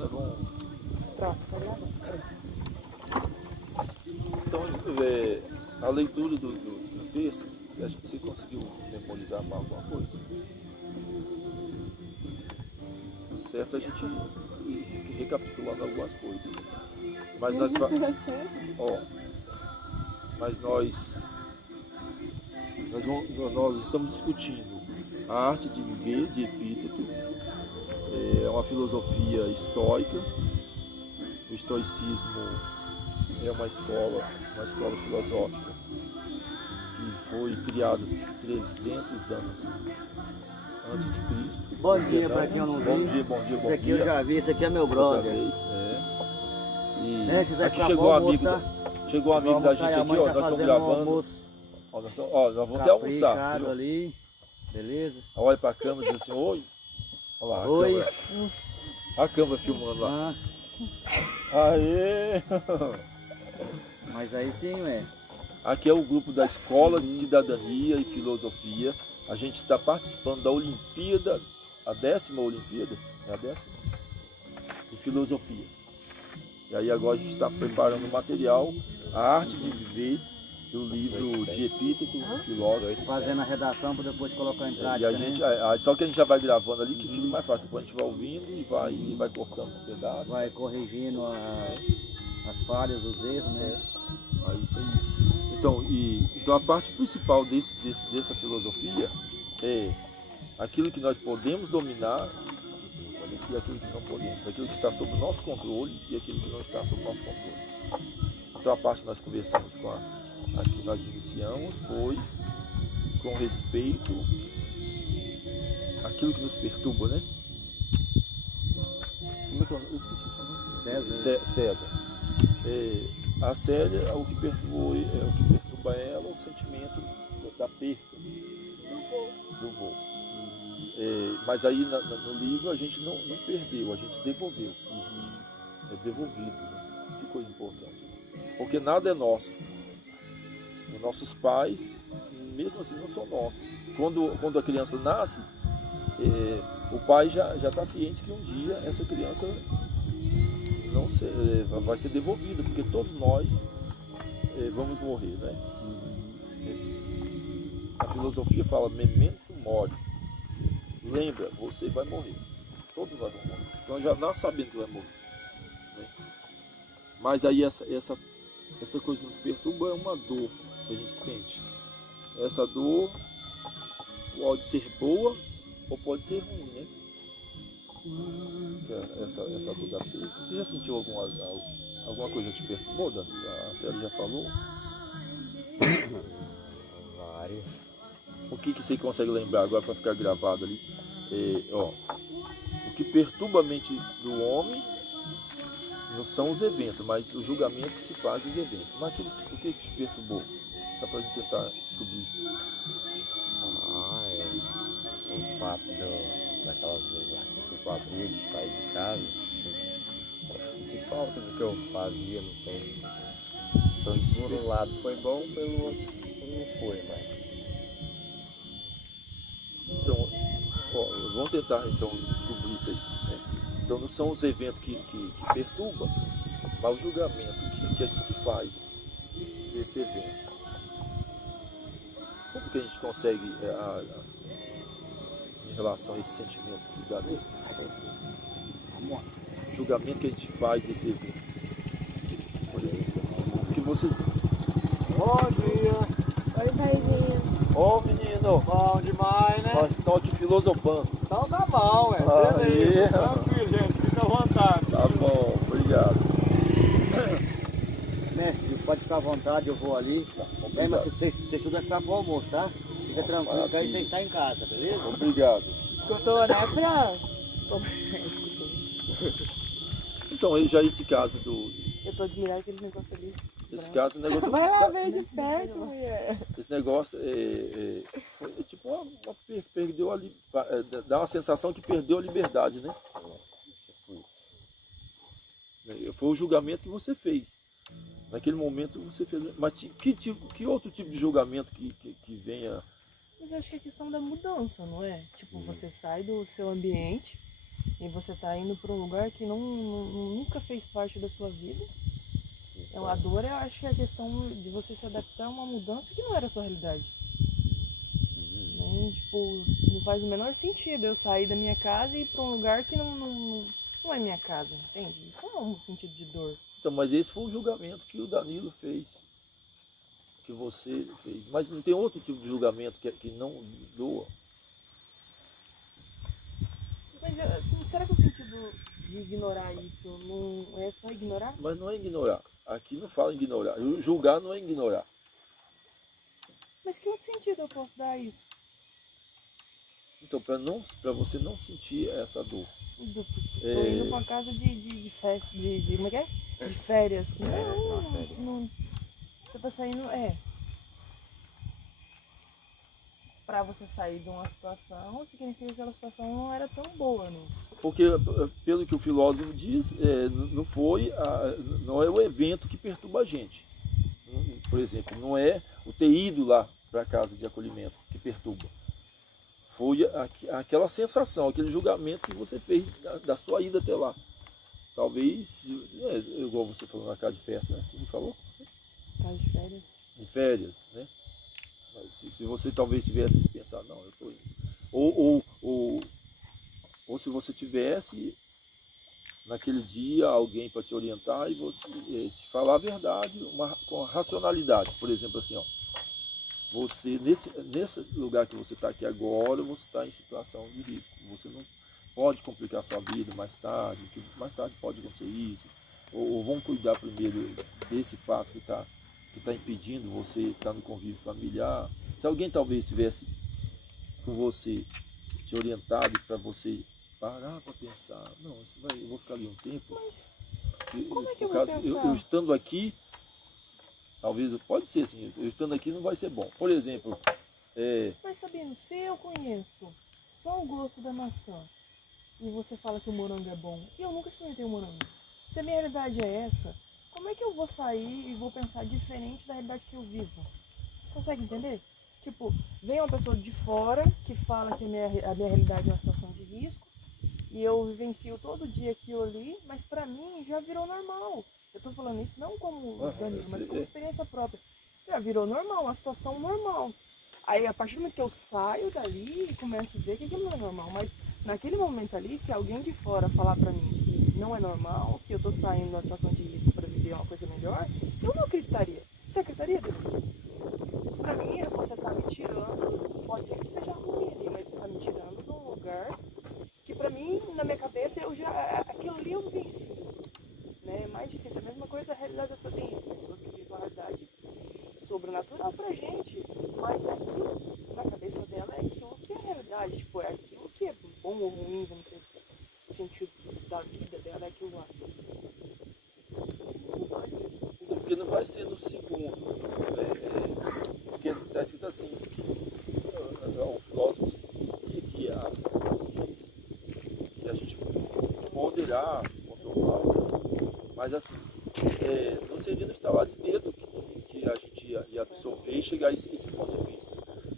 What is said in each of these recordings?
nós vamos... Pronto, tá gravando. Então, a leitura do texto, você acha que você conseguiu memorizar para alguma coisa? Certo, a gente ir recapitulando algumas coisas. Mas nós, nós estamos discutindo a arte de viver de Epíteto, é uma filosofia estoica. O estoicismo é uma escola filosófica que foi criada 300 anos antes de Cristo. Bom dia para quem eu não vi. Bom dia, bom dia. Esse aqui eu já vi, esse aqui é meu brother. E vocês aqui chegou um amigo, chegou um amigo da gente aqui, ó, nós estamos gravando. Ó, nós vamos até almoçar. Ali, beleza? Olha para a câmera e diz assim, oi. Olha lá, oi. A câmera filmando lá. Aê! Mas aí sim, ué. Aqui é o grupo da Escola de Cidadania e Filosofia. A gente está participando da Olimpíada, a 10ª Olimpíada, é a 10ª, de Filosofia. E aí agora a gente está preparando o material, a arte de viver, do livro de Epíteto, filósofo. Fazendo a redação para depois colocar em prática. E a gente, só que a gente já vai gravando ali, que fica mais fácil. Depois a gente vai ouvindo e vai cortando os pedaços. Vai corrigindo as falhas, os erros, né? É isso aí. Então a parte principal dessa filosofia é aquilo que nós podemos dominar e aquilo que não podemos. Aquilo que está sob o nosso controle e aquilo que não está sob o nosso controle. Então a parte que nós conversamos a que nós iniciamos foi com respeito àquilo que nos perturba, né? Como é que eu esqueci seu nome? César. César. A Célia, o que perturba ela é o sentimento da perda do voo. Mas aí no livro a gente não perdeu, a gente devolveu. É devolvido, né? Que coisa importante. Porque nada é nosso. Os nossos pais, mesmo assim, não são nossos. Quando a criança nasce, o pai já está ciente que um dia essa criança vai ser devolvida, porque todos nós vamos morrer, né? A filosofia fala memento mori. Lembra, você vai morrer. Todos nós vamos morrer. Então já nasce sabendo que vai morrer, né? Mas aí essa coisa que nos perturba é uma dor que a gente sente. Essa dor pode ser boa ou pode ser ruim, né? Essa dor da perda. Você já sentiu alguma coisa que te perturbou, Dan? A Célia já falou? Várias. O que você consegue lembrar agora para ficar gravado ali? O que perturba a mente do homem não são os eventos, mas o julgamento que se faz dos eventos. Mas o que te perturbou? Só para a gente tentar descobrir. O fato daquelas vezes lá que eu fui com a briga de sair de casa. Que falta do que eu fazia no tempo. Então isso por um lado foi bom, pelo outro não foi mais. Então, vamos tentar então descobrir isso aí, né? Então não são os eventos que perturbam, mas o julgamento que a gente se faz desse evento. Como que a gente consegue, em relação a esse sentimento de julgamento, o julgamento que a gente faz desse evento? Por exemplo, que vocês... Bom dia! Oi, paizinho. Ô menino! Bom demais, né? Nós estamos aqui filosofando. Então tá bom, Beleza. Tranquilo, gente, fica à vontade. Tá bom, obrigado. Mestre, pode ficar à vontade, eu vou ali. Mas você tudo vai ficar pro almoço, tá? Fica tranquilo, que aí você está em casa, beleza? Obrigado. Escutou, né, Fran? Então, esse caso do... Eu tô admirando aquele negócio ali. Esse caso, o negócio... Vai lá ver de perto, mulher. Esse negócio foi tipo perdeu ali, dá uma sensação que perdeu a liberdade, né? Foi o julgamento que você fez. Naquele momento você fez. Mas que outro tipo de julgamento que venha? Mas eu acho que é questão da mudança, não é? Tipo, você sai do seu ambiente E você tá indo para um lugar que nunca fez parte da sua vida. A dor, eu acho que é a questão de você se adaptar a uma mudança que não era a sua realidade. Né? Tipo, não faz o menor sentido eu sair da minha casa e ir para um lugar que não é minha casa, entende? Isso não é um sentido de dor. Então, mas esse foi o julgamento que o Danilo fez, que você fez. Mas não tem outro tipo de julgamento que não doa? Mas será que o sentido de ignorar isso não é só ignorar? Mas não é ignorar. Aqui não fala em ignorar. Julgar não é ignorar. Mas que outro sentido eu posso dar a isso? Então, para você não sentir essa dor. Tô indo pra uma casa de festa, como é que é? De férias. férias. Não, você tá saindo, pra você sair de uma situação, significa que aquela situação não era tão boa, né? Porque, pelo que o filósofo diz, não é o evento que perturba a gente. Por exemplo, não é o ter ido lá para a casa de acolhimento que perturba. Foi aquela sensação, aquele julgamento que você fez da sua ida até lá. Talvez, igual você falou na casa de festa, né? Como falou? Casa de férias. Em férias, né? Mas se você talvez tivesse pensado, não, eu estou indo. Ou se você tivesse naquele dia alguém para te orientar e você te falar a verdade com a racionalidade. Por exemplo, assim, ó, você nesse lugar que você está aqui agora, você está em situação de risco. Você não pode complicar sua vida mais tarde, que mais tarde pode acontecer isso. Ou vamos cuidar primeiro desse fato que está impedindo você estar no convívio familiar. Se alguém talvez estivesse com você, te orientado para você parar para pensar, não, eu vou ficar ali um tempo. Mas como é que eu vou pensar? Eu estando aqui, talvez, pode ser assim, eu estando aqui não vai ser bom. Por exemplo, Mas Sabino, se eu conheço só o gosto da maçã e você fala que o morango é bom, e eu nunca experimentei o morango, se a minha realidade é essa, como é que eu vou sair e vou pensar diferente da realidade que eu vivo? Consegue entender? Tipo, vem uma pessoa de fora que fala que a minha realidade é uma situação de risco e eu vivencio todo dia aquilo ali, mas pra mim já virou normal. Eu tô falando isso não como Danilo, mas como experiência própria. Já virou normal, uma situação normal. Aí a partir do momento que eu saio dali e começo a ver que aquilo não é normal, mas naquele momento ali, se alguém de fora falar pra mim que não é normal, que eu tô saindo de uma situação de risco pra viver uma coisa melhor, eu não acreditaria. Você acreditaria, Danilo? Pra mim, você tá me tirando, pode ser que seja ruim ali, mas você tá me tirando de um lugar que pra mim, na minha cabeça, aquilo ali eu venci. Né? É mais difícil, a mesma coisa a realidade das pessoas. Tem pessoas que vivem uma realidade sobrenatural pra gente, mas aquilo, na cabeça dela, é aquilo que é a realidade, tipo, é aquilo que é bom ou ruim, vamos dizer, o sentido da vida dela é aquilo lá. porque não vai ser no segundo. Porque está escrito assim, que o filósofo dizia que a gente ponderar, controlar, mas assim, não seria no estalar de dedo que a gente ia absorver e chegar a esse ponto de vista.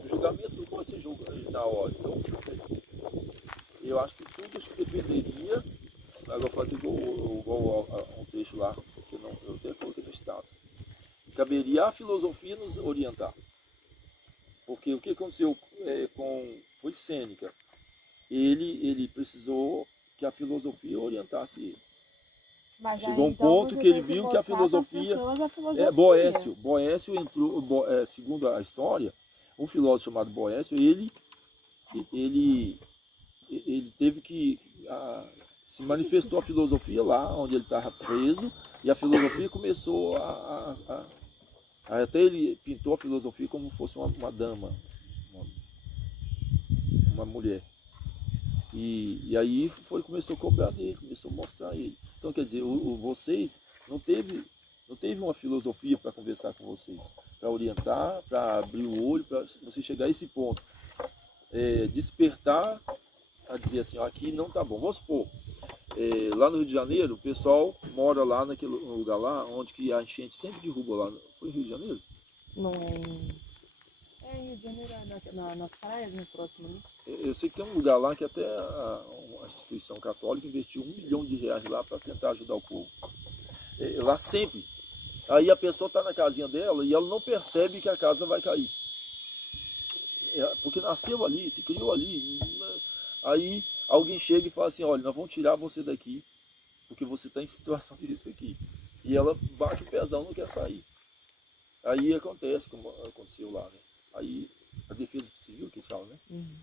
O julgamento não pode ser julgado na hora, então eu acho que tudo isso dependeria, agora fazer igual a um trecho lá, que eu até coloquei no estado. Caberia à filosofia nos orientar. Porque o que aconteceu foi Sêneca. Ele precisou que a filosofia orientasse ele. Mas chegou aí, um ponto que ele viu que a filosofia... Boécio entrou, segundo a história, um filósofo chamado Boécio, ele teve que... se manifestou a filosofia lá, onde ele estava preso, e a filosofia começou até ele pintou a filosofia como se fosse uma dama, uma mulher. E aí começou a cobrar dele, começou a mostrar ele. Então, quer dizer, vocês não teve uma filosofia para conversar com vocês, para orientar, para abrir o olho, para você chegar a esse ponto. Despertar a dizer assim, ó, aqui não tá bom. Vamos supor, lá no Rio de Janeiro, o pessoal mora lá naquele lugar lá, onde que a enchente sempre derruba lá. Foi em Rio de Janeiro? Não é em Rio de Janeiro, nas praias, no próximo ali. Eu sei que tem um lugar lá que até uma instituição católica, investiu R$1 milhão lá para tentar ajudar o povo. Lá sempre. Aí a pessoa está na casinha dela e ela não percebe que a casa vai cair. Porque nasceu ali, se criou ali. Aí alguém chega e fala assim, olha, nós vamos tirar você daqui, porque você está em situação de risco aqui. E ela bate o pezão, não quer sair. Aí acontece, como aconteceu lá, né? Aí a defesa civil que eles falam, né? Uhum.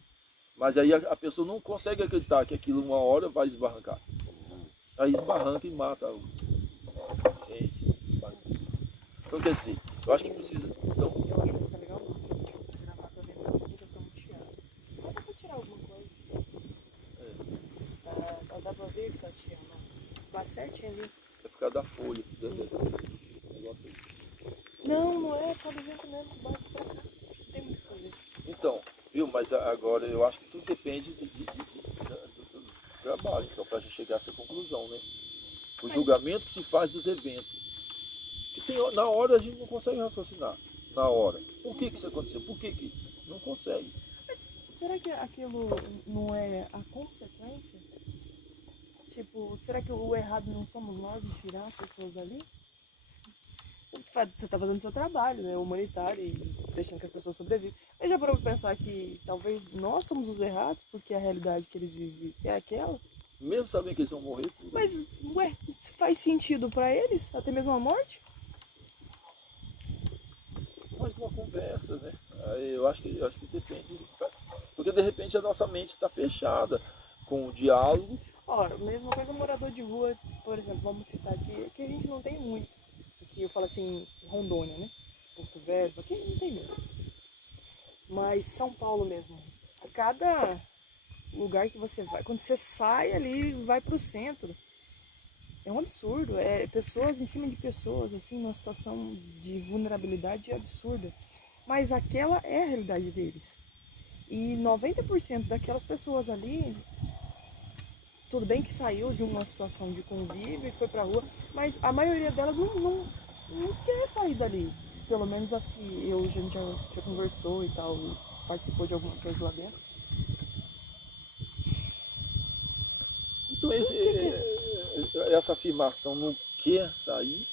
Mas aí a pessoa não consegue acreditar que aquilo uma hora vai esbarrancar. Aí esbarranca e mata gente. Então quer dizer, eu acho que precisa. Então, Eu acho que fica legal gravar pra ver a vida pra muito chiado. Dá pra tirar alguma coisa. Dá pra ver que tá chiando. Bate certinho ali. é por causa da folha. Esse negócio aí. Não é por causa do vento mesmo. Bate pra cá. Não tem muito o que fazer. Então, viu? Mas agora eu acho que tudo depende do trabalho, então, para a gente chegar a essa conclusão, né? O julgamento que se faz dos eventos. Que na hora a gente não consegue raciocinar. Na hora. Por que isso aconteceu? Por que não consegue? Mas será que aquilo não é a consequência? Tipo, será que o errado não somos nós de tirar as pessoas dali? Você tá fazendo seu trabalho, né, humanitário e deixando que as pessoas sobrevivem. Mas já parou pra pensar que talvez nós somos os errados, porque a realidade que eles vivem é aquela? Mesmo sabendo que eles vão morrer, tudo. Mas, ué, faz sentido pra eles? Até mesmo a morte? Mas uma conversa, né? Aí eu acho que depende. Porque de repente a nossa mente está fechada com o diálogo. Ó, mesma coisa morador de rua, por exemplo, vamos citar aqui, que a gente não tem muito. Aqui eu falo assim, Rondônia, né? Porto Velho, aqui não tem mesmo. Mas São Paulo mesmo. A cada lugar que você vai, quando você sai ali, vai pro centro. É um absurdo, é pessoas em cima de pessoas, assim, numa situação de vulnerabilidade absurda. Mas aquela é a realidade deles. E 90% daquelas pessoas ali, tudo bem que saiu de uma situação de convívio e foi pra rua, mas a maioria delas não quer sair dali. Pelo menos as que a gente já conversou e tal, e participou de algumas coisas lá dentro. Então essa afirmação não quer sair.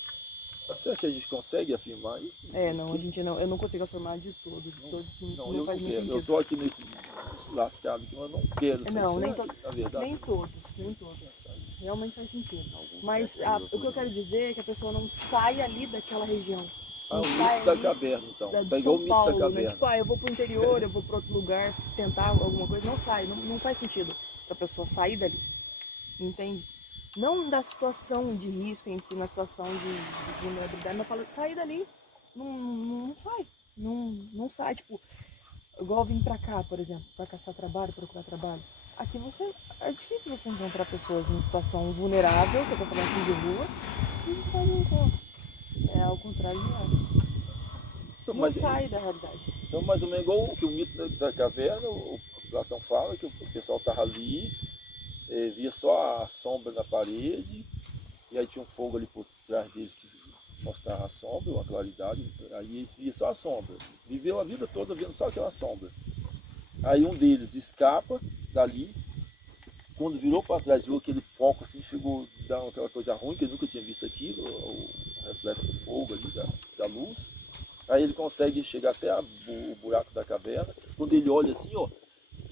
Será que a gente consegue afirmar isso? Não, a gente não. Eu não consigo afirmar de todos. Não, Não eu faz não muito quero. sentido. Eu estou aqui nesse lascado aqui, mas eu não quero sair. Não, Será nem, que, na verdade, nem todos. Realmente faz sentido. Mas o que eu quero dizer é que a pessoa não sai ali daquela região. o sai mito da ali caverna, então. de Tá igual o São mito da Paulo, né? caverna. Tipo, eu vou pro interior, eu vou para outro lugar tentar alguma coisa. Não sai, não faz sentido pra pessoa sair dali. Entende? Não da situação de risco em si, na situação de vulnerabilidade, mas fala de sair dali. Não sai. Não sai. Tipo, igual vir pra cá, por exemplo, pra caçar trabalho, procurar trabalho. Aqui é difícil você encontrar pessoas em situação vulnerável, que eu tô falando assim de rua, e não encontra. É ao contrário de nada. Então, Não sai da realidade. Então, mais ou menos igual o que o mito da caverna, o Platão fala, que o pessoal estava ali, via só a sombra na parede, e aí tinha um fogo ali por trás deles que mostrava a sombra, uma claridade, aí eles via só a sombra. Viveu a vida toda vendo só aquela sombra. Aí um deles escapa dali, quando virou para trás, viu aquele foco assim, chegou a dar aquela coisa ruim, que ele nunca tinha visto aquilo, o reflexo do fogo ali, da luz. Aí ele consegue chegar até o buraco da caverna. Quando ele olha assim, ó,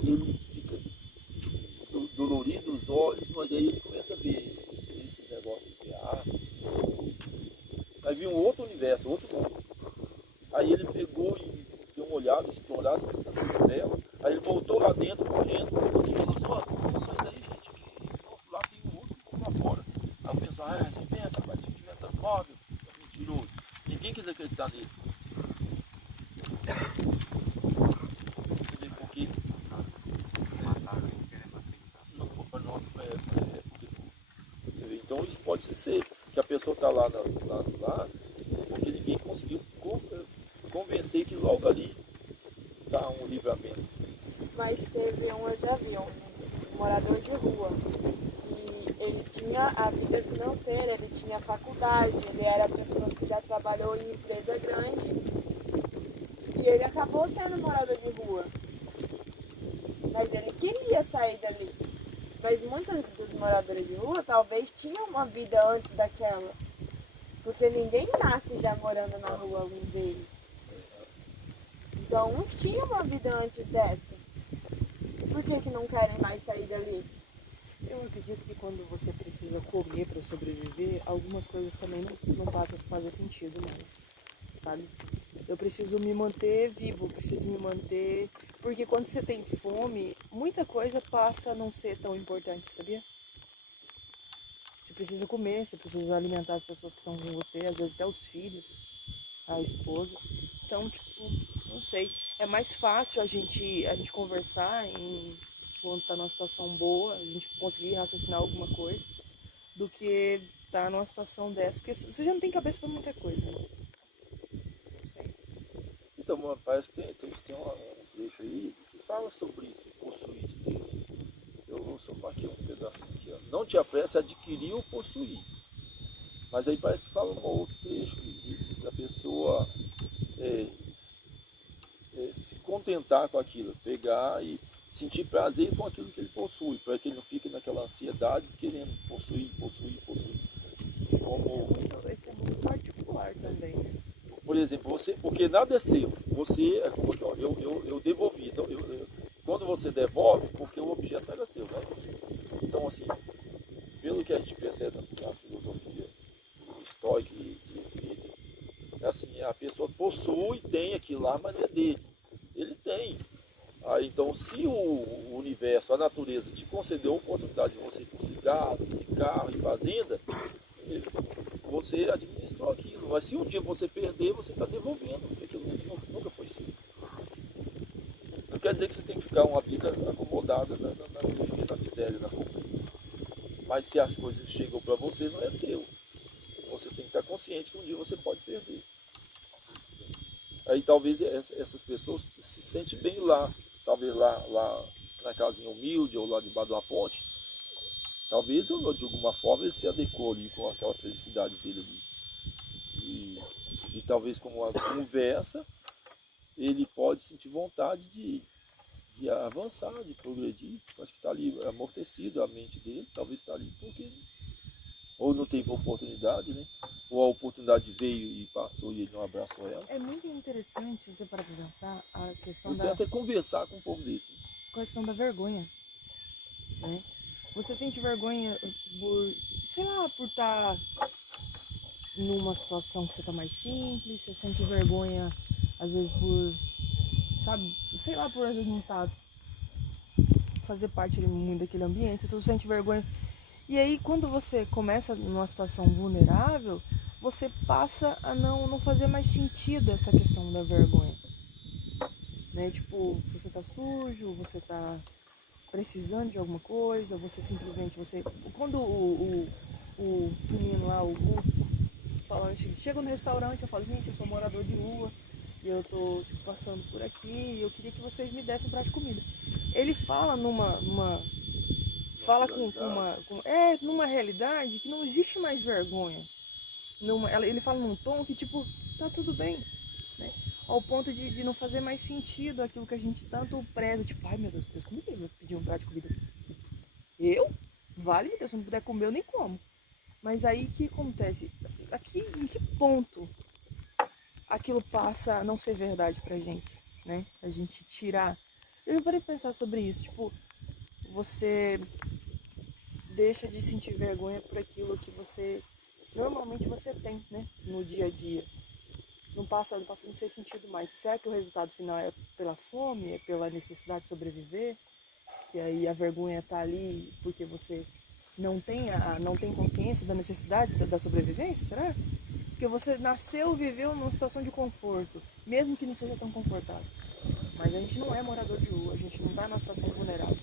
ele fica dolorido os olhos, mas aí ele começa a ver esses negócios de ar. Aí viu um outro universo, outro mundo. Aí ele pegou e deu uma olhada, explorado a coisa dela. Aí ele voltou lá dentro, correndo, e falou assim, ó, vamos sair daí, gente, que lá tem um outro mundo lá fora. Aí o pessoal, você pensa, mas se tiver tanto móvel, é mentiroso. Ninguém quis acreditar nele. Porque então isso pode ser que a pessoa está lá porque ninguém conseguiu convencer que logo ali está um livramento. Mas teve eu já vi, um morador de rua, que ele tinha a vida financeira, ele tinha faculdade, ele era pessoa que já trabalhou em empresa grande, e ele acabou sendo morador de rua. Mas ele queria sair dali. Mas muitos dos moradores de rua talvez tinham uma vida antes daquela. Porque ninguém nasce já morando na rua, alguns deles. Então uns tinham uma vida antes dessa. Por que não querem mais sair dali? Eu acredito que quando você precisa comer para sobreviver, algumas coisas também não passam a fazer sentido mais, sabe? Eu preciso me manter vivo, preciso me manter... Porque quando você tem fome, muita coisa passa a não ser tão importante, sabia? Você precisa comer, você precisa alimentar as pessoas que estão com você, às vezes até os filhos, a esposa. Então, tipo, não sei. É mais fácil a gente conversar quando tá numa situação boa, a gente conseguir raciocinar alguma coisa, do que tá numa situação dessa, porque você já não tem cabeça pra muita coisa, né? Não sei. Então, mano, parece que tem um trecho aí que fala sobre isso, de possuir de Deus. Eu vou somar aqui um pedacinho aqui, ó. Não te apresse a adquirir ou possuir. Mas aí parece que fala um outro trecho da pessoa se contentar com aquilo, pegar e sentir prazer com aquilo que ele possui, para que ele não fique naquela ansiedade querendo possuir. Como, Esse é muito particular também, né? por exemplo, porque nada é seu, você, eu devolvi, então, quando você devolve, porque o objeto era seu, né? Então, assim, pelo que a gente percebe na filosofia estoica e de vida, é assim, a pessoa possui, tem aquilo lá, mas não é dele. Ele tem. Aí, então, se o universo, a natureza, te concedeu a oportunidade de você possuir gado, de carro e fazenda, você administrou aquilo. Mas se um dia você perder, você está devolvendo, porque aquilo nunca foi seu. Não quer dizer que você tem que ficar uma vida acomodada na miséria, na pobreza. Mas se as coisas chegam para você, não é seu. Você tem que estar consciente que um dia você pode perder. Aí talvez essas pessoas se sentem bem lá, talvez lá na casinha humilde ou lá debaixo de uma ponte. Talvez de alguma forma ele se adequou ali com aquela felicidade dele ali. E talvez com uma conversa ele pode sentir vontade de avançar, de progredir. Acho que está ali amortecido a mente dele, talvez está ali porque ou não teve oportunidade, né? Ou a oportunidade veio e passou e ele não abraçou ela. É muito interessante você parar pra pensar a questão O certo é conversar com um povo desse. questão da vergonha, né? Você sente vergonha por, sei lá, por estar numa situação que você tá mais simples, você sente vergonha às vezes por, sabe, sei lá, por às vezes não tá fazer parte muito daquele ambiente, então você sente vergonha. E aí quando você começa numa situação vulnerável, você passa a não fazer mais sentido essa questão da vergonha, né? Tipo, você tá sujo, você tá precisando de alguma coisa, você simplesmente, quando o menino lá, o Gu, falando, chega no restaurante, eu falo, gente, eu sou morador de rua, e eu tô tipo, passando por aqui, e eu queria que vocês me dessem um prato de comida. Ele fala fala numa realidade que não existe mais vergonha. Ele fala num tom que tipo, tá tudo bem, né? Ao ponto de não fazer mais sentido aquilo que a gente tanto preza, tipo, ai meu Deus, Deus me livre, eu pedir um prato de comida. Eu? Vale, Deus, se eu não puder comer, eu nem como. Mas aí o que acontece? Aqui, em que ponto aquilo passa a não ser verdade pra gente, né? A gente tirar. Eu parei de pensar sobre isso, tipo, você deixa de sentir vergonha por aquilo que normalmente você tem, né? No dia a dia. Não passa a não ser sentido mais. Será que o resultado final é pela fome, é pela necessidade de sobreviver? E aí a vergonha tá ali porque você não tem consciência da necessidade da sobrevivência, será? Porque você nasceu e viveu numa situação de conforto, mesmo que não seja tão confortável. Mas a gente não é morador de rua, a gente não está numa situação vulnerável.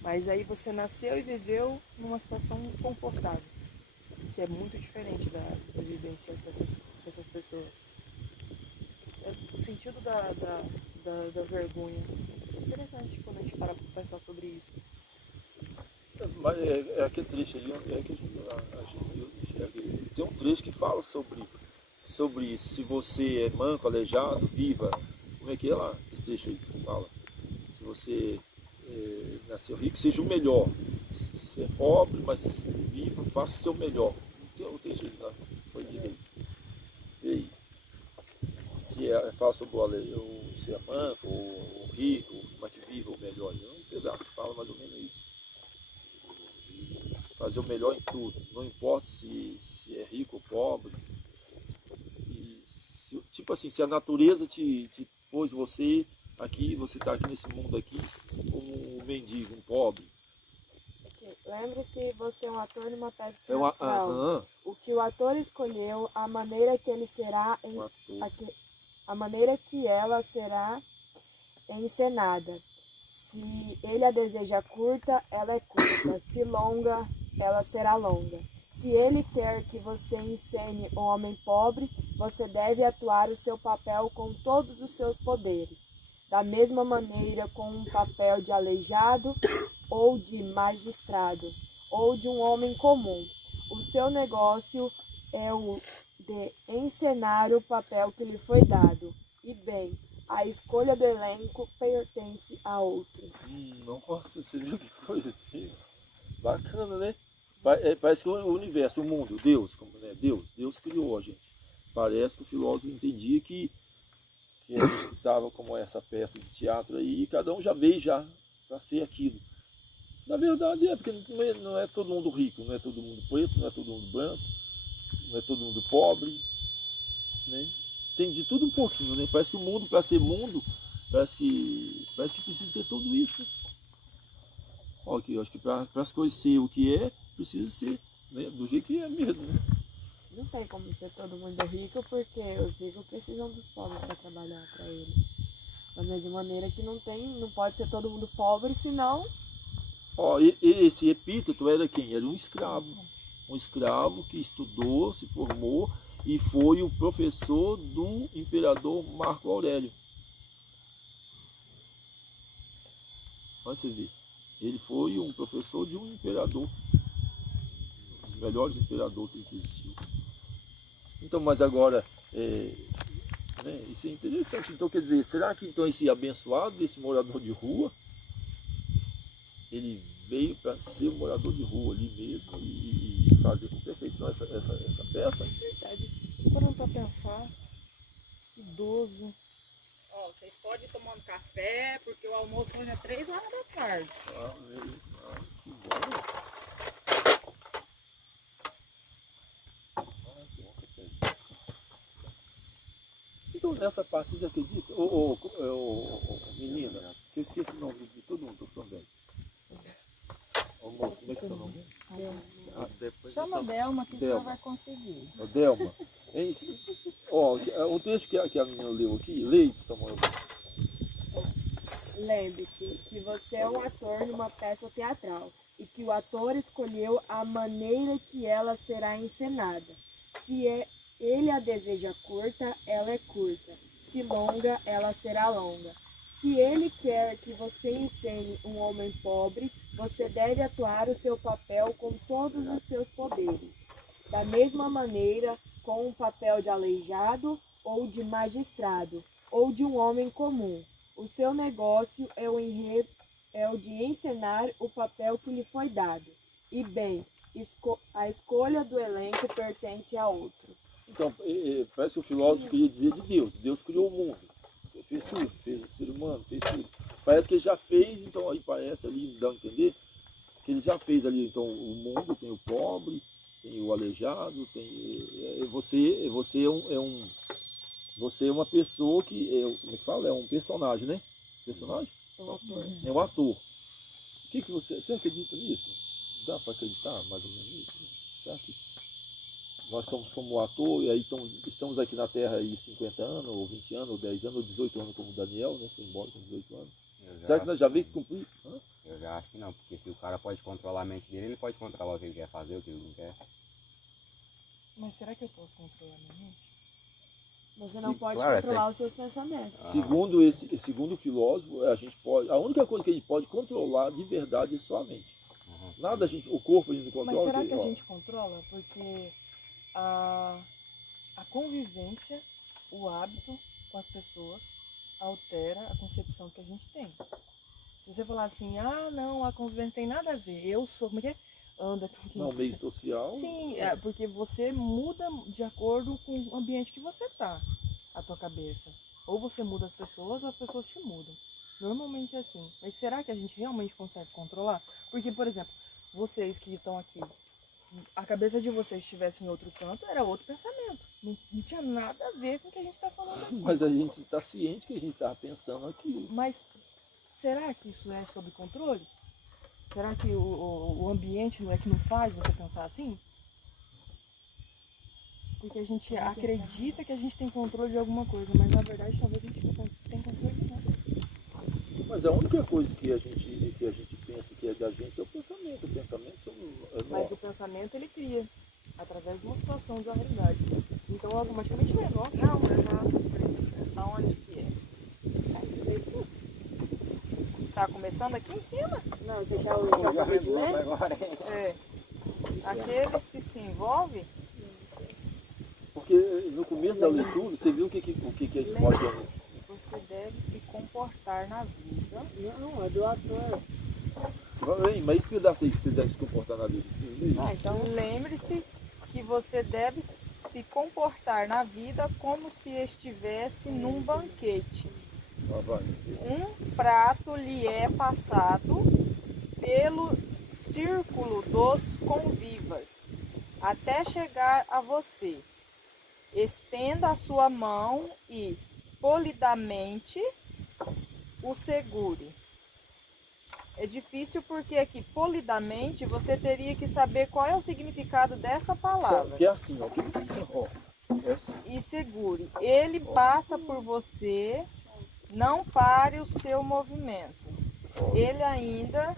Mas aí você nasceu e viveu numa situação confortável, que é muito diferente da vivência dessas pessoas. O sentido da vergonha. É interessante quando a gente para pra pensar sobre isso. Mas é aquele trecho ali, é que a gente enxerga. Tem um trecho que fala sobre isso. Se você é manco, aleijado, viva. Como é que é lá? Esse trecho aí que fala. Se você nasceu rico, seja o melhor. Você é pobre, mas viva, faça o seu melhor. Não tem jeito, não. Foi direito. E aí? Se é fácil ou se é manco, ou rico, mas que viva o melhor. É um pedaço que fala mais ou menos isso. Fazer o melhor em tudo. Não importa se é rico ou pobre. E tipo assim, se a natureza te pôs você aqui, você está aqui nesse mundo aqui, como um mendigo, um pobre. Lembre-se, você é um ator numa peça É uma, teatral. O que o ator escolheu, a maneira que ele será, um ator. a maneira que ela será encenada. Se ele a deseja curta, ela é curta. Se longa, ela será longa. Se ele quer que você encene um homem pobre, você deve atuar o seu papel com todos os seus poderes. Da mesma maneira com um papel de aleijado ou de magistrado, ou de um homem comum. O seu negócio é o de encenar o papel que lhe foi dado. E bem, a escolha do elenco pertence a outro. Nossa, você viu que coisa terrível? Bacana, né? Parece que o universo, o mundo, Deus, né? Deus criou a gente. Parece que o filósofo entendia que a gente estava como essa peça de teatro aí, e cada um já veio já para ser aquilo. Na verdade porque não é todo mundo rico, não é todo mundo preto, não é todo mundo branco, não é todo mundo pobre, né? Tem de tudo um pouquinho, né? Parece que o mundo, para ser mundo, parece que precisa ter tudo isso, né? Ó, aqui, eu acho que para as coisas ser o que é, precisa ser, né? Do jeito que é mesmo, né? Não tem como ser todo mundo rico, porque os ricos precisam dos pobres para trabalhar para eles. Da mesma maneira que não pode ser todo mundo pobre, senão... Ó, esse epíteto era quem? Era um escravo. Um escravo que estudou, se formou e foi o professor do imperador Marco Aurélio. Olha você ver. Ele foi um professor de um imperador. Um dos melhores imperadores que existiu. Então, mas agora, né, isso é interessante. Então, quer dizer, será que então esse abençoado, esse morador de rua, ele veio para ser um morador de rua ali mesmo e fazer com perfeição essa peça? Verdade. Parando pra pensar, idoso. Ó, vocês podem ir tomando café, porque o almoço hoje é 3 horas da tarde. Que bom. Então, nessa parte, vocês acreditam? Menina, que eu esqueci o nome de todo mundo também. Ô moço, como é que é o seu nome? Chama Delma que a senhora vai conseguir. Ô, Delma. Ó, o texto que a menina leu aqui, leia, Samuel. Lembre-se que você é um ator numa peça teatral e que o ator escolheu a maneira que ela será encenada. Se ele a deseja curta, ela é curta. Se longa, ela será longa. Se ele quer que você encene um homem pobre, você deve atuar o seu papel com todos os seus poderes. Da mesma maneira, com um papel de aleijado ou de magistrado, ou de um homem comum. O seu negócio é o de encenar o papel que lhe foi dado. E bem, a escolha do elenco pertence a outro. Então, parece que o filósofo queria dizer de Deus. Deus criou o mundo. Fez tudo, fez o ser humano, fez tudo. Parece que ele já fez, então aí parece ali, dá a entender, que ele já fez ali, então o mundo tem o pobre, tem o aleijado, tem. Você é uma pessoa que. Como é que fala? É um personagem, né? Personagem? É um ator. O que você acredita nisso? Dá para acreditar mais ou menos nisso? Será que nós somos como ator e aí estamos aqui na Terra aí 50 anos, ou 20 anos, ou 10 anos, ou 18 anos como o Daniel, né? Foi embora com 18 anos. Será que nós já veio cumprir? Hã? Eu já acho que não, porque se o cara pode controlar a mente dele, ele pode controlar o que ele quer fazer, o que ele não quer. Mas será que eu posso controlar minha mente? Você não Sim, pode claro, controlar os seus pensamentos. Segundo o filósofo, a gente pode. A única coisa que a gente pode controlar de verdade é só a mente. Nada o corpo a gente não controla. Mas será que a gente controla? Porque a convivência, o hábito com as pessoas altera a concepção que a gente tem. Se você falar assim, não, a convivência não tem nada a ver, eu sou, como é que é? anda com quem Não, você... meio social. Sim, porque você muda de acordo com o ambiente que você tá, a tua cabeça. Ou você muda as pessoas ou as pessoas te mudam. Normalmente é assim. Mas será que a gente realmente consegue controlar? Porque, por exemplo, vocês que estão aqui, a cabeça de vocês estivesse em outro canto, era outro pensamento. Não tinha nada a ver com o que a gente está falando aqui. Mas a gente está ciente que a gente estava pensando aquilo. Mas será que isso é sob controle? Será que o ambiente não é que não faz você pensar assim? Porque a gente acredita que a gente tem controle de alguma coisa, mas na verdade talvez a gente não tenha controle de nada. Mas a única coisa que a gente pensa que é da gente é o pensamento. O pensamento é Mas nosso. o pensamento ele cria, através de uma situação da realidade. Então automaticamente não é nosso. Não, aonde que é? Tá começando aqui em cima? Não, você quer o que eu acabei de ler? Agora, É. Aqueles que se envolvem, Porque no começo da leitura, você viu o que a gente pode... você deve se comportar na vida. Não, é do ator. Mas esse pedaço aí que você deve se comportar na vida. Então lembre-se que você deve se comportar na vida como se estivesse num banquete. Ah, vai. Um prato lhe é passado pelo círculo dos convivas até chegar a você. Estenda a sua mão e polidamente o segure. É difícil porque aqui, polidamente, você teria que saber qual é o significado dessa palavra. Que é assim, ó. É assim. E segure. Ele passa por você, não pare o seu movimento. Ele ainda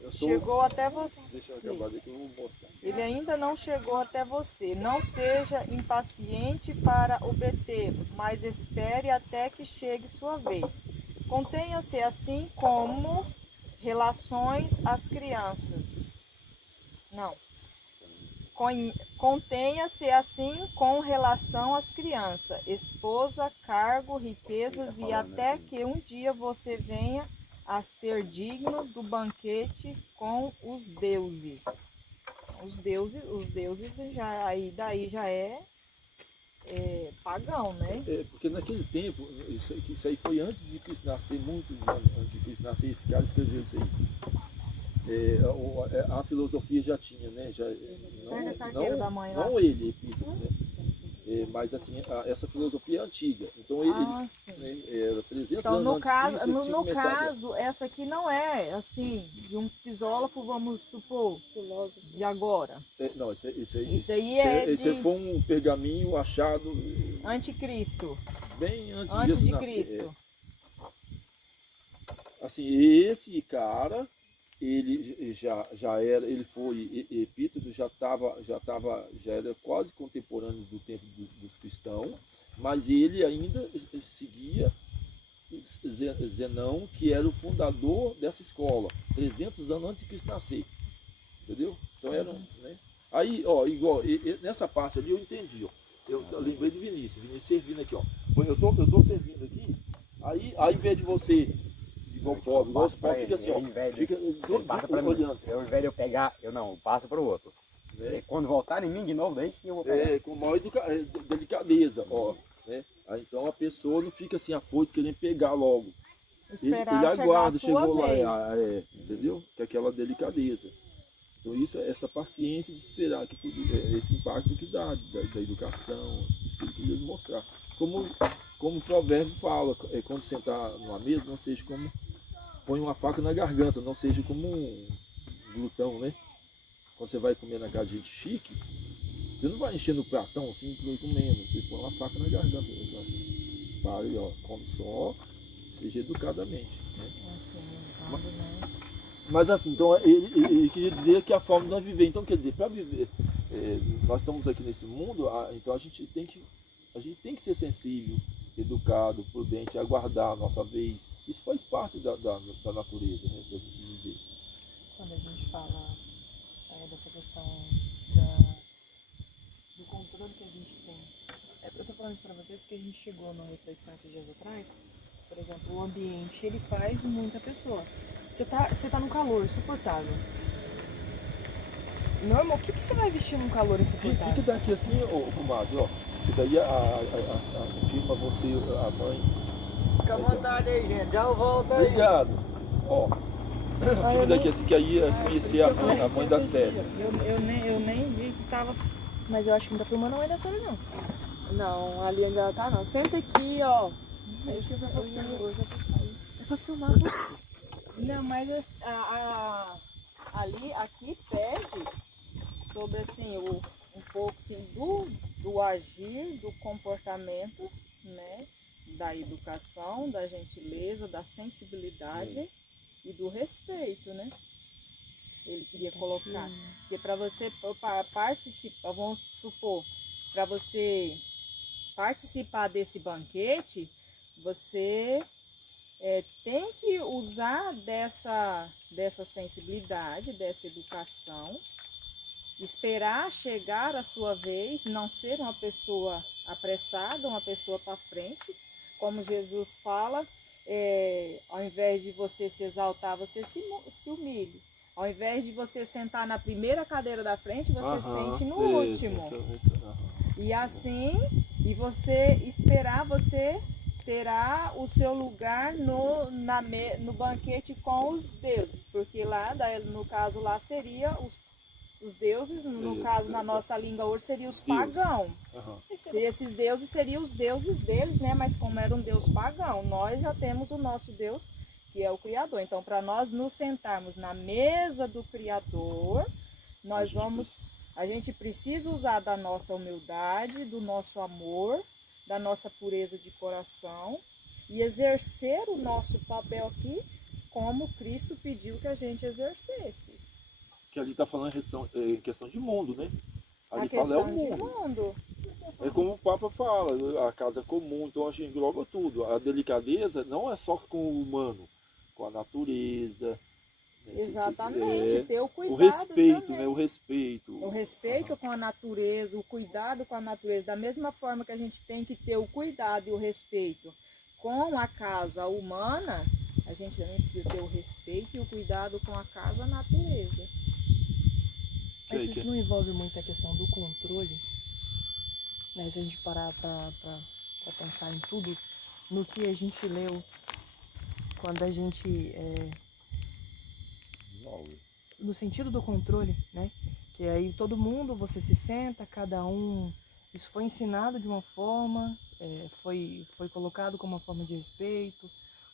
Eu sou... chegou até Deixa eu você. acabar daqui, eu vou mostrar. Ele ainda não chegou até você. Não seja impaciente para obtê-lo, mas espere até que chegue sua vez. Contenha-se assim como relações às crianças. Não. Contenha-se assim com relação às crianças, esposa, cargo, riquezas e até que um dia você venha a ser digno do banquete com os deuses. Os deuses daí já é pagão, né? Porque naquele tempo, isso aí foi antes de Cristo nascer, muito antes de Cristo nascer, esse cara escreveu isso aí. A filosofia já tinha, né? Pega a carteira da mãe lá. Não ele, Epíteto, né? Mas assim, essa filosofia é antiga. Então eles, era 300 Então, anos no antes caso, de Cristo, no caso, essa aqui não é assim, de um filósofo, vamos supor, de agora. Não, isso aí Esse foi um pergaminho achado Anticristo. bem antes Antes Jesus de nascer. Cristo. Assim, esse cara, ele já era, ele foi Epíteto, já era quase contemporâneo do tempo dos cristãos, mas ele ainda seguia Zenão, que era o fundador dessa escola, 300 anos antes de Cristo nascer, entendeu? Então era, né? Aí, ó, igual, nessa parte ali eu entendi, ó. Eu lembrei de Vinícius servindo aqui, ó. Eu tô servindo aqui, aí ao invés de você igual pobre, igual os pobres, fica assim, ó. Fica passa pra mim. olhando. Ao invés de eu pegar, eu passo para o outro. Né? Quando voltar em mim de novo, daí sim eu vou pegar. Com maior delicadeza, ó. Né? Aí, então a pessoa não fica assim afoito querendo pegar logo. Ele aguarda, chegou lá, entendeu? Com aquela delicadeza. Então isso é essa paciência de esperar que tudo, esse impacto que dá da educação, isso que ele queria mostrar. Como o provérbio fala, quando sentar numa mesa, não seja como põe uma faca na garganta, não seja como um glutão, né? Quando você vai comer na casa de gente chique, você não vai enchendo o pratão assim e comendo, você põe uma faca na garganta, então, assim, para e ó, come só, seja educadamente, né? Mas assim, então ele queria dizer que a forma de nós viver, então quer dizer, para viver, nós estamos aqui nesse mundo, então a gente tem que ser sensível, educado, prudente, aguardar a nossa vez. Isso faz parte da natureza, né, da gente viver. Quando a gente fala dessa questão do controle que a gente tem. Eu estou falando isso para vocês porque a gente chegou numa reflexão esses dias atrás. Por exemplo, o ambiente, ele faz muita pessoa. Você tá no calor, suportável. Normal, o que você vai vestir num calor insuportável? Fica daqui assim, ô comadre, ó. Que daí a firma, você, a mãe. Fica à vontade aí, gente. Já eu volto aí. Obrigado. Ó. Fica daqui assim, que aí é conhecer a mãe da Célia. Eu nem vi que tava. Mas eu acho que não tá filmando a mãe da Célia, não. Não, ali onde ela tá não. Senta aqui, ó. Deixa eu ver você. Hoje eu vou sair. É pra filmar você. Não, mas ali, aqui pede sobre assim, um pouco assim, do agir, do comportamento, né? Da educação, da gentileza, da sensibilidade e do respeito, né? Ele queria colocar. Porque para você participar, vamos supor, para você participar desse banquete, você tem que usar dessa sensibilidade, dessa educação, esperar chegar a sua vez, não ser uma pessoa apressada, uma pessoa para frente, como Jesus fala, ao invés de você se exaltar, você se humilhe. Ao invés de você sentar na primeira cadeira da frente, você sente no último. E assim, e você esperar, você terá o seu lugar no banquete com os deuses, porque lá, no caso lá seria os deuses, no caso na nossa língua hoje seria os pagãos. Esses deuses seriam os deuses deles, né? Mas como era um deus pagão, nós já temos o nosso Deus, que é o Criador. Então, para nós nos sentarmos na mesa do Criador, a gente precisa usar da nossa humildade, do nosso amor, da nossa pureza de coração e exercer o nosso papel aqui como Cristo pediu que a gente exercesse. Que ali está falando em questão de mundo, né? Ali A fala é o questão de mundo. mundo. É como o Papa fala, a casa é comum, então a gente engloba tudo. A delicadeza não é só com o humano, com a natureza. Né? Exatamente, ter o cuidado o respeito, também. né? O respeito. O respeito com a natureza, o cuidado com a natureza. Da mesma forma que a gente tem que ter o cuidado e o respeito com a casa humana, a gente também precisa ter o respeito e o cuidado com a casa natureza. Mas isso não envolve muito a questão do controle, né? Se a gente parar para pensar em tudo, no que a gente leu, quando a gente... no sentido do controle, né? Que aí todo mundo, você se senta, cada um... Isso foi ensinado de uma forma, foi colocado como uma forma de respeito,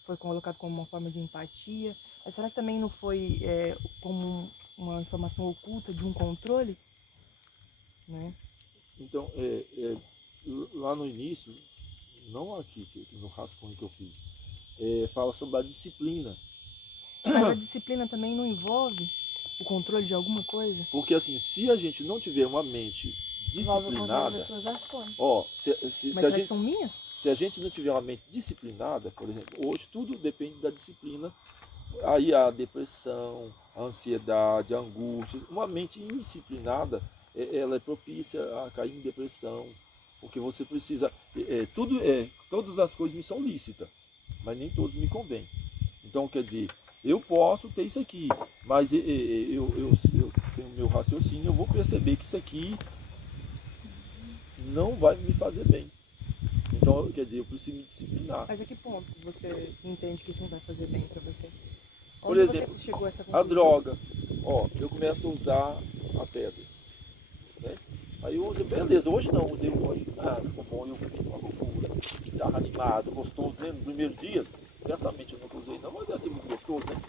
foi colocado como uma forma de empatia. Mas será que também não foi como uma informação oculta de um controle? Né? Então, lá no início, não aqui, no rascunho que eu fiz, fala sobre a disciplina. Mas a disciplina também não envolve o controle de alguma coisa? Porque assim, se a gente não tiver uma mente Envolve o controle disciplinada, das suas ações. Mas será que são minhas? Se a gente não tiver uma mente disciplinada, por exemplo, hoje tudo depende da disciplina. Aí a depressão, a ansiedade, a angústia, uma mente indisciplinada, ela é propícia a cair em depressão, porque você precisa, todas as coisas me são lícitas, mas nem todos me convêm. Então, quer dizer, eu posso ter isso aqui, mas eu tenho meu raciocínio, eu vou perceber que isso aqui não vai me fazer bem. Então, quer dizer, eu preciso me disciplinar. Mas a que ponto você entende que isso não vai fazer bem pra você? Por Onde exemplo, você chegou a essa a conclusão? droga. Eu começo a usar a pedra. Né? Aí eu uso, beleza, hoje não, usei hoje. Ficou bom, eu fiz uma loucura. Estava animado, gostoso, né? No primeiro dia, certamente eu nunca usei não, mas deve ser muito gostoso, né?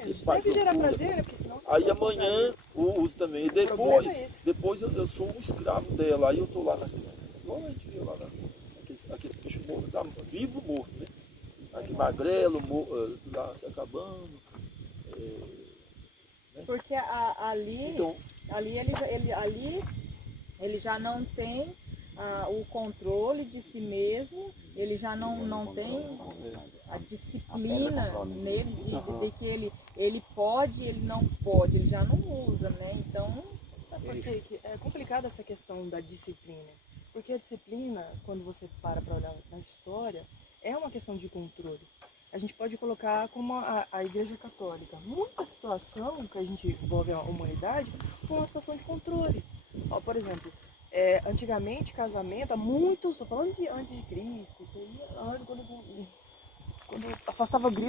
Você faz Deve gerar loucura. prazer, né? Porque senão você Aí não amanhã eu uso também. E problema é esse. depois eu sou um escravo dela. Aí eu tô lá igual a gente viu lá aqueles bichos mortos, tá vivo morto, né? Aqui magrelo, lá se acabando. Porque ali, Então, ali ele já não tem o controle de si mesmo, ele já não tem a disciplina nele de que ele pode, ele não pode, ele já não usa, né? Então, Sabe por quê? Que é complicada essa questão da disciplina. Porque a disciplina, quando você para olhar na história, é uma questão de controle. a gente pode colocar como a Igreja Católica. Muita situação que a gente envolve a humanidade foi uma situação de controle. Ó, por exemplo, antigamente casamento, há muitos, estou falando de antes de Cristo, isso aí, quando afastava grilo.